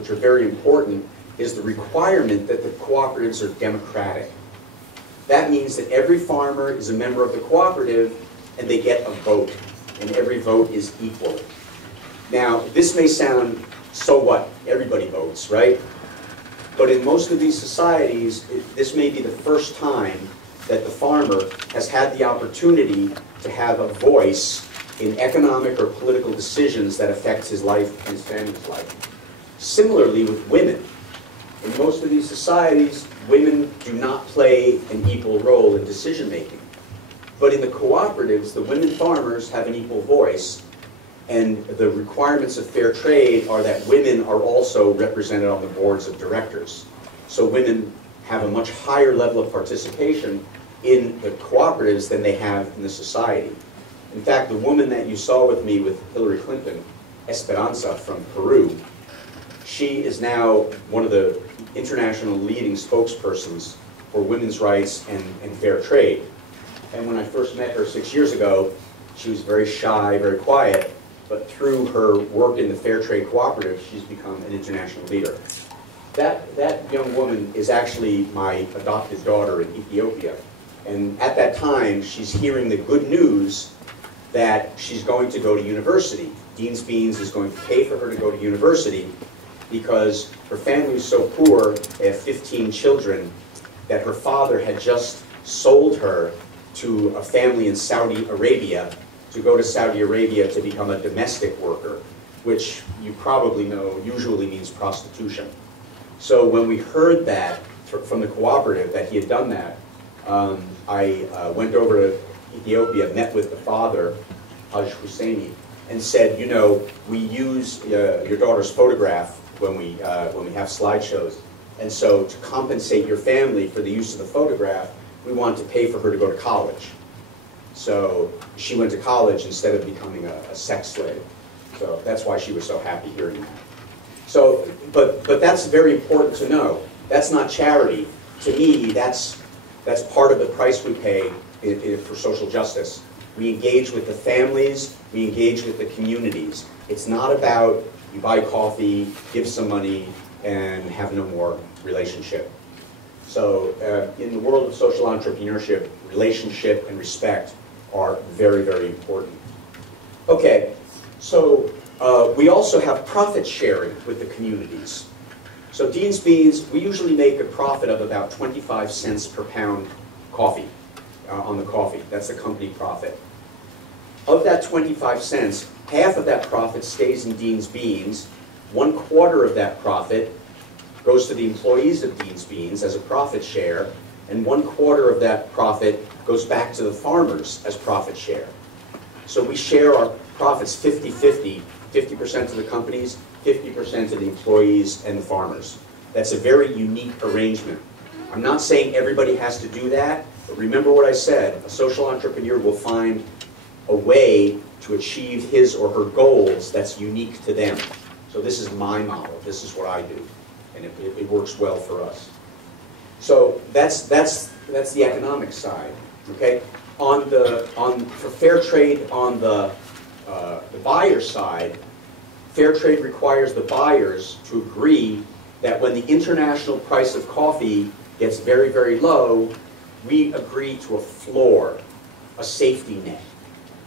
which are very important, is the requirement that the cooperatives are democratic. That means that every farmer is a member of the cooperative and they get a vote, and every vote is equal. Now, this may sound, so what? Everybody votes, right? But in most of these societies, this may be the first time that the farmer has had the opportunity to have a voice in economic or political decisions that affects his life and his family's life. Similarly with women. In most of these societies, women do not play an equal role in decision making. But in the cooperatives, the women farmers have an equal voice, and the requirements of fair trade are that women are also represented on the boards of directors. So women have a much higher level of participation in the cooperatives than they have in the society. In fact, the woman that you saw with me with Hillary Clinton, Esperanza from Peru, she is now one of the international leading spokespersons for women's rights and fair trade. And when I first met her 6 years ago, she was very shy, very quiet, but through her work in the fair trade cooperative, she's become an international leader. That young woman is actually my adopted daughter in Ethiopia. And at that time, she's hearing the good news that she's going to go to university. Dean's Beans is going to pay for her to go to university because her family is so poor, they have 15 children, that her father had just sold her to a family in Saudi Arabia to go to Saudi Arabia to become a domestic worker, which you probably know usually means prostitution. So when we heard that from the cooperative that he had done that, I went over to Ethiopia, met with the father, Haj Husseini, and said, you know, we use your daughter's photograph when we have slideshows, and so to compensate your family for the use of the photograph, we want to pay for her to go to college. So she went to college instead of becoming a sex slave. So that's why she was so happy hearing that. So, but that's very important to know. That's not charity. To me, that's part of the price we pay for social justice. We engage with the families, we engage with the communities. It's not about you buy coffee, give some money, and have no more relationship. So in the world of social entrepreneurship, relationship and respect are very, very important. Okay, so we also have profit sharing with the communities. So Dean's Beans, we usually make a profit of about 25 cents per pound coffee, on the coffee. That's the company profit. Of that 25 cents, half of that profit stays in Dean's Beans. 1/4 of that profit goes to the employees of Dean's Beans as a profit share, and 1/4 of that profit goes back to the farmers as profit share. So we share our profits 50-50, 50% to the companies, 50% to the employees and the farmers. That's a very unique arrangement. I'm not saying everybody has to do that, but remember what I said, a social entrepreneur will find a way to achieve his or her goals that's unique to them. So this is my model, this is what I do, and it works well for us. So that's the economic side, okay? For fair trade on the buyer side, fair trade requires the buyers to agree that when the international price of coffee gets very, very low, we agree to a floor, a safety net,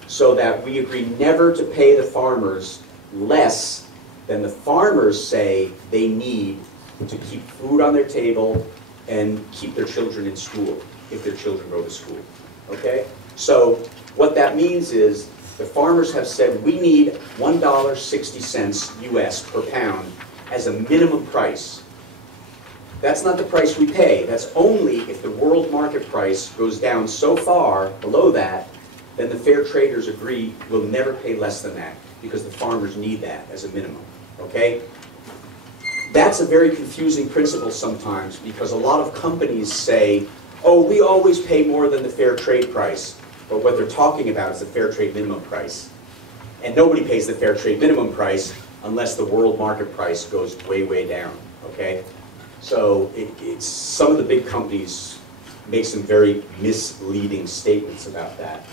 so that we agree never to pay the farmers less than the farmers say they need to keep food on their table and keep their children in school, if their children go to school, okay? So what that means is the farmers have said we need $1.60 US per pound as a minimum price. That's not the price we pay. That's only if the world market price goes down so far below that, then the fair traders agree we'll never pay less than that because the farmers need that as a minimum, okay? That's a very confusing principle sometimes because a lot of companies say, oh, we always pay more than the fair trade price. But what they're talking about is the fair trade minimum price. And nobody pays the fair trade minimum price unless the world market price goes way, way down, okay? So it's some of the big companies make some very misleading statements about that.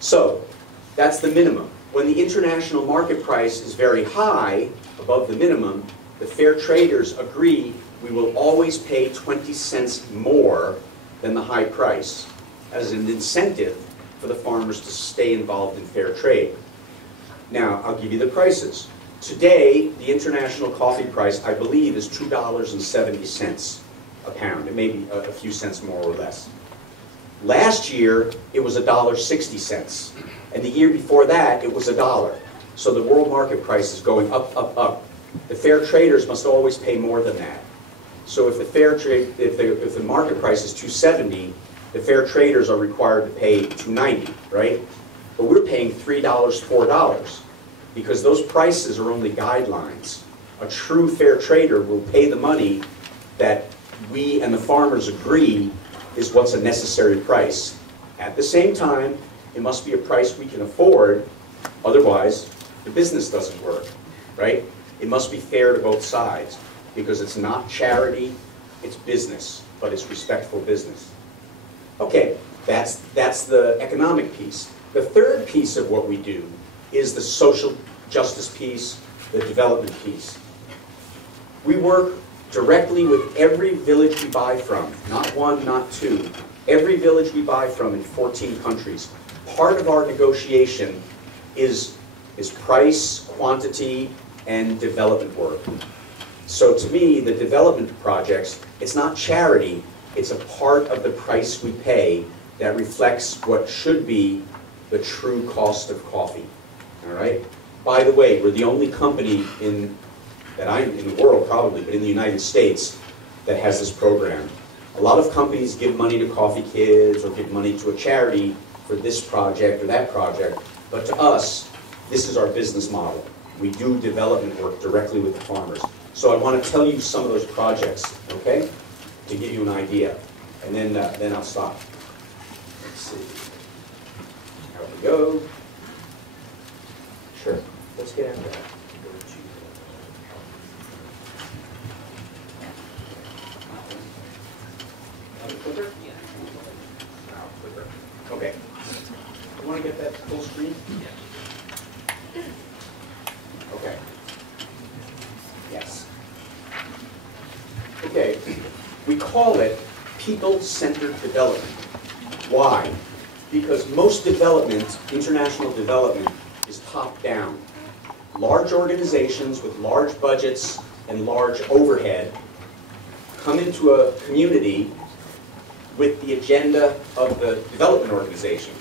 So that's the minimum. When the international market price is very high, above the minimum, the fair traders agree we will always pay 20 cents more than the high price as an incentive for the farmers to stay involved in fair trade. Now, I'll give you the prices. Today, the international coffee price, I believe, is $2.70 a pound. It may be a few cents more or less. Last year, it was $1.60. And the year before that, it was $1. So the world market price is going up, up, up. The fair traders must always pay more than that. So if the market price is $2.70, the fair traders are required to pay $2.90, right? But we're paying $3, $4, because those prices are only guidelines. A true fair trader will pay the money that we and the farmers agree is what's a necessary price. At the same time, it must be a price we can afford, otherwise the business doesn't work, right? It must be fair to both sides, because it's not charity, it's business, but it's respectful business. Okay, that's the economic piece. The third piece of what we do is the social justice piece, the development piece. We work directly with every village we buy from, not one, not two. Every village we buy from in 14 countries. Part of our negotiation is price, quantity, and development work. So to me, the development projects, it's not charity, it's a part of the price we pay that reflects what should be the true cost of coffee. All right? By the way, we're the only company in the world probably, but in the United States that has this program. A lot of companies give money to Coffee Kids or give money to a charity for this project or that project, but to us, this is our business model. We do development work directly with the farmers. So I want to tell you some of those projects, okay, to give you an idea, and then I'll stop. Let's see. How we go? Sure. Let's get after that. Clicker? Yeah. Clicker. Okay. You want to get that full screen? Yeah. Okay. Yes. Okay. We call it people-centered development. Why? Because most development, international development, is top-down. Large organizations with large budgets and large overhead come into a community with the agenda of the development organization.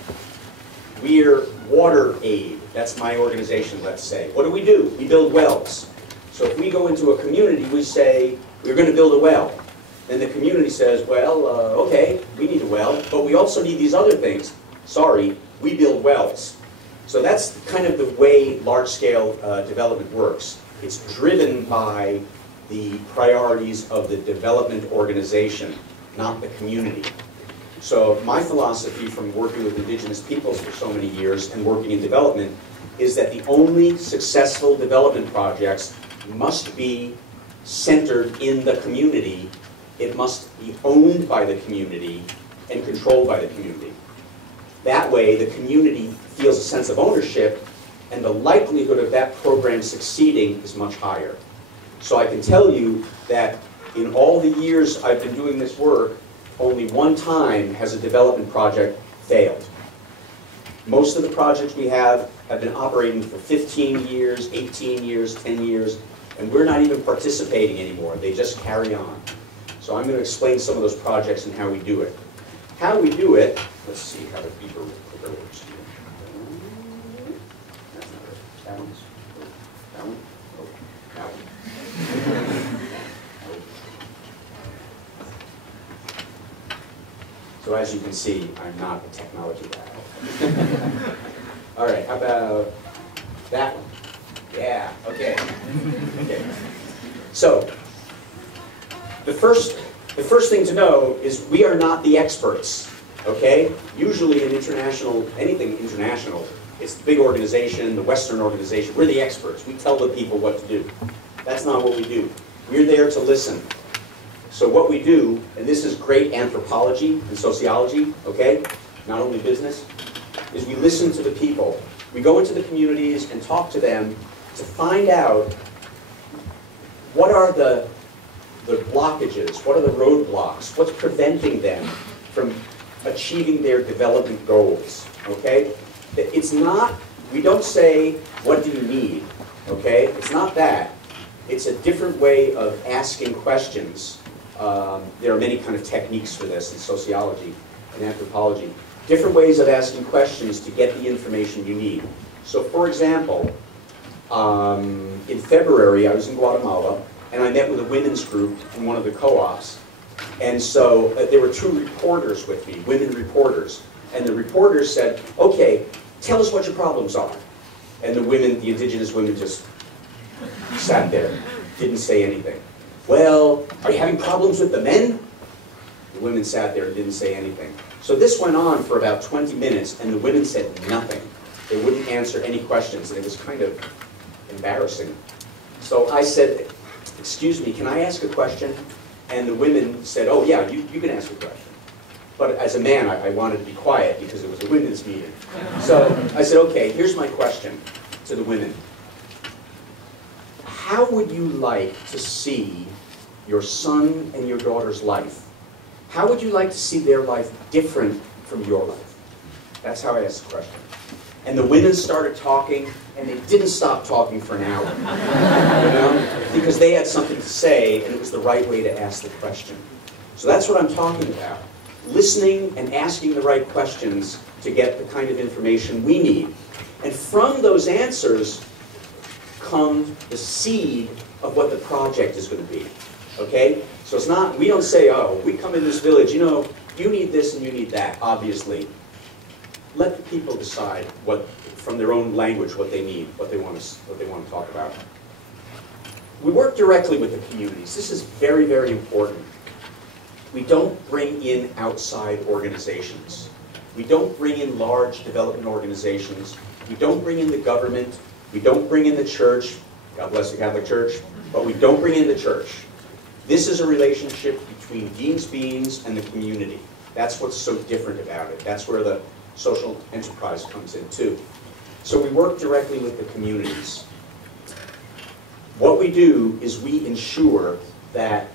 We're Water Aid. That's my organization, let's say. What do? We build wells. So if we go into a community, we say, we're going to build a well. Then the community says, well, okay, we need a well, but we also need these other things. Sorry, we build wells. So that's kind of the way large-scale development works. It's driven by the priorities of the development organization, not the community. So my philosophy from working with indigenous peoples for so many years and working in development is that the only successful development projects must be centered in the community. It must be owned by the community and controlled by the community. That way, the community feels a sense of ownership, and the likelihood of that program succeeding is much higher. So I can tell you that in all the years I've been doing this work, only one time has a development project failed. Most of the projects we have been operating for 15 years, 18 years, 10 years, and we're not even participating anymore. They just carry on. So I'm going to explain some of those projects and how we do it. How we do it, let's see how the beeper works here. That's not right. That one's, that one, oh, that one. So as you can see, I'm not a technology guy. All right, how about that one? Yeah, okay. Okay. So, the first thing to know is we are not the experts, okay? Usually in international, anything international, it's the big organization, the Western organization, we're the experts. We tell the people what to do. That's not what we do. We're there to listen. So what we do, and this is great anthropology and sociology, okay? Not only business, is we listen to the people. We go into the communities and talk to them to find out what are the blockages? What are the roadblocks? What's preventing them from achieving their development goals? Okay? It's not, we don't say, what do you need? Okay? It's not that. It's a different way of asking questions. There are many kind of techniques for this in sociology and anthropology. Different ways of asking questions to get the information you need. So for example, in February I was in Guatemala and I met with a women's group in one of the co-ops. And so there were 2 reporters with me, women reporters. And the reporters said, okay, tell us what your problems are. And the women, the indigenous women, just sat there, didn't say anything. Well, are you having problems with the men? The women sat there and didn't say anything. So this went on for about 20 minutes, and the women said nothing. They wouldn't answer any questions, and it was kind of embarrassing. So I said, excuse me, can I ask a question? And the women said, oh yeah, you can ask a question. But as a man, I wanted to be quiet because it was a women's meeting. So I said, okay, here's my question to the women. How would you like to see your son and your daughter's life? How would you like to see their life different from your life? That's how I asked the question. And the women started talking, and they didn't stop talking for an hour, you know, because they had something to say, and it was the right way to ask the question. So that's what I'm talking about. Listening and asking the right questions to get the kind of information we need. And from those answers come the seed of what the project is going to be. Okay? So it's not, we don't say, oh, we come in this village, you know, you need this and you need that, obviously. Let the people decide what, from their own language, what they need, what they want to talk about. We work directly with the communities. This is very, very important. We don't bring in outside organizations. We don't bring in large development organizations. We don't bring in the government. We don't bring in the church. God bless the Catholic Church. But we don't bring in the church. This is a relationship between Dean's Beans and the community. That's what's so different about it. That's where the social enterprise comes in too. So we work directly with the communities. What we do is we ensure that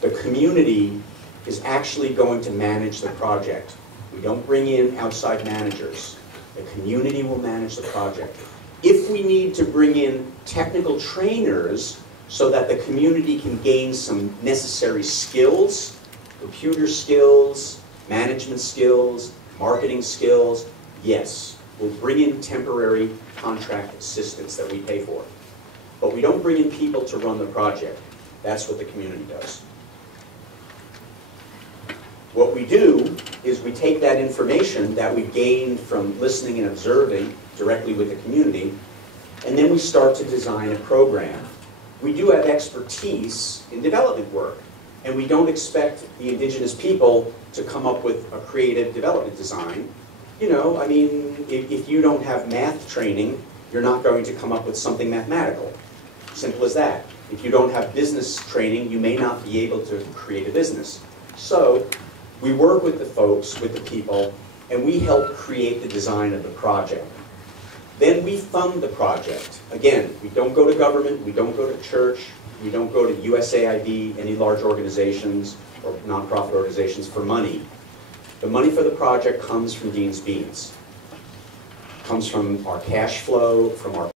the community is actually going to manage the project. We don't bring in outside managers. The community will manage the project. If we need to bring in technical trainers so that the community can gain some necessary skills, computer skills, management skills, marketing skills, yes, we'll bring in temporary contract assistants that we pay for. But we don't bring in people to run the project. That's what the community does. What we do is we take that information that we gained from listening and observing directly with the community, and then we start to design a program. We do have expertise in development work, and we don't expect the indigenous people to come up with a creative development design. You know, I mean, if you don't have math training, you're not going to come up with something mathematical. Simple as that. If you don't have business training, you may not be able to create a business. So we work with the folks, with the people, and we help create the design of the project. Then we fund the project. Again, we don't go to government, we don't go to church, we don't go to USAID, any large organizations or nonprofit organizations for money. The money for the project comes from Dean's Beans. It comes from our cash flow, from our